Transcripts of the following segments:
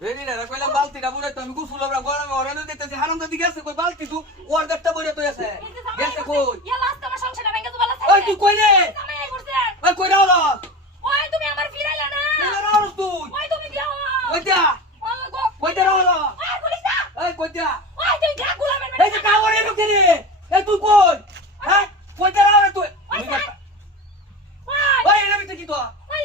কইলাম বালতিটা বুড়াই তো আমি গুছুল আমরা গরমে ওরানো দিতেছি হারাম দাদি গেছে কই বালতি তু ওর দেখটা বইরে তো আছে গেছে কই? আমার ভেঙে দিবালা ওই তুই কই রে? ওই কই রাও না ওই তুমি আমার ফিরাইলা না। কই রাও তুই? ওই তুমি দিও কই দিয়া? ওই দিয়া রাও ওই কই দিয়া? ওই তুই যা গুলামের এই যে কাগরে ঢুকে রে। এই তুই কই? হ্যাঁ? কই দিয়া রাও না তুই? ওই ওই। এর ভিতরে কি তো ওই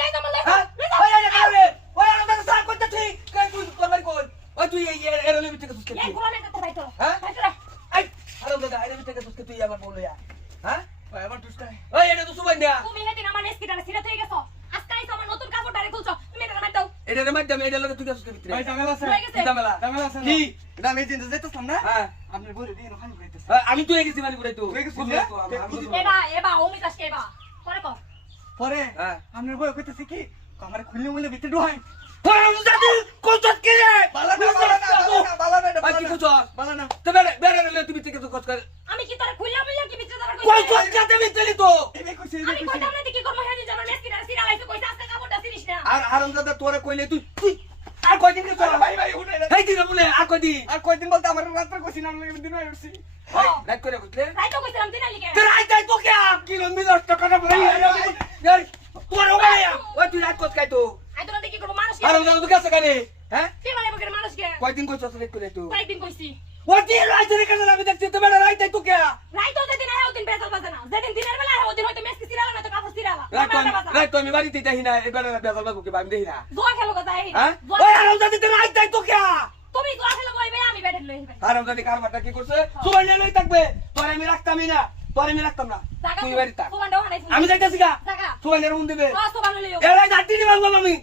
হ্যাঁ ওই এই কাগরে ওই আর দাদা সার কইতে তুই কই তুই তোর বাড়ি কই ওই তুই এই এর এর ভিতরে তুই এই গুলামের কাছে বাইতো হ্যাঁ? বাইতো এই হারাম দাদা তুই বলে হ্যাঁ? ভাই আমার ওই এটা তো সুবাই না। তুমি হেদিন আমার থেকে গেছো। আজকে আইছো আমার নতুন কাপড়টারে খুলছো। তুমি এটা মার দাও। এটা রে মাধ্যমে এটা লাগে তুই কাছে ভিতরে? ভাই ঝামেলা আছে। হয়ে গেছে। ঝামেলা। ঝামেলা আছে কি? এটা আমি না? হ্যাঁ। আপনি বলে দিন ওখানে ঘুরাইতেছে হ্যাঁ, আমি তুই গেছি মানে ঘুরে তো? তো, এবা এবা অমিত আসকে এবা পরে কর। পরে? হ্যাঁ। আপনার বই কইতেছে কি আমার খুললে মুলে ভিতরে ঢুকাই। হারাম দাদি কোচত কি রে বালা না বালা না বালা না বালা না আর কি কোচত বালা না তো বেরে বেরে রে তুই থেকে তো কোচ কর আমি কি তোরে খুললা মিললা কি ভিতরে তোরা কই কোচ কাতে মিতলি তো এমনি কইছে আমি কইতাম কইছে না কি করব হেদিন জানো নেসকিটারে সিরা লাইছে কইছে আজকে কাপড়টা সিরিস না। আর হারাম দাদা তোরে কইলে তুই তুই আর কয়দিন কে চল? ভাই ভাই উঠে না। এই দিন বলে আর কয়দিন? আর কয়দিন বলতে আমার রাত্রে কইছি না আমি দিন হয়ে এই রাত করে বুঝলে তাই তো কইছিলাম দিনা লিগে তোর আই তাই তো কে? কিলো মিলার টাকা না ভাই? यार তোর ওবাই ওই তুই রাত কোচ কাই তো আই তো দেখি করব মানুষ হারাম তুই কাছে কানে? হ্যাঁ? কি মানে বকের মানুষ কে? কয়দিন কইছ রাত করে তো? কয়েকদিন কইছি। ওই দিন রাত রে কাছে আমি দেখতে তো বেড়া রাত তাই তো কে রাই তো যেদিন আয় ওদিন বেজাল বাজে না যেদিন দিনের বেলা আয় ওদিন হয়তো মেসকি সিরালা না তো কাপড় সিরালা রাত তো আমি রাত তো আমি বাড়িতে যাই না এবারে বেজাল বাবু কে আমি দেখি না। জোয়া খেলো কথা এই হ্যাঁ ওই আরাম তুই রাত তাই তো কে তুমি জোয়া খেলো কইবে আমি বেডে লই আরাম দাদি কারবারটা কি করছে? সুবাই লই থাকবে। তোরে আমি রাখতামই না তোরে আমি রাখতাম না। তুই বাড়ি থাক। আমি যাইতাছি গা। সুবাই নিয়ে রুম দিবে। এরাই দাঁড়িয়ে দিবাম আমি।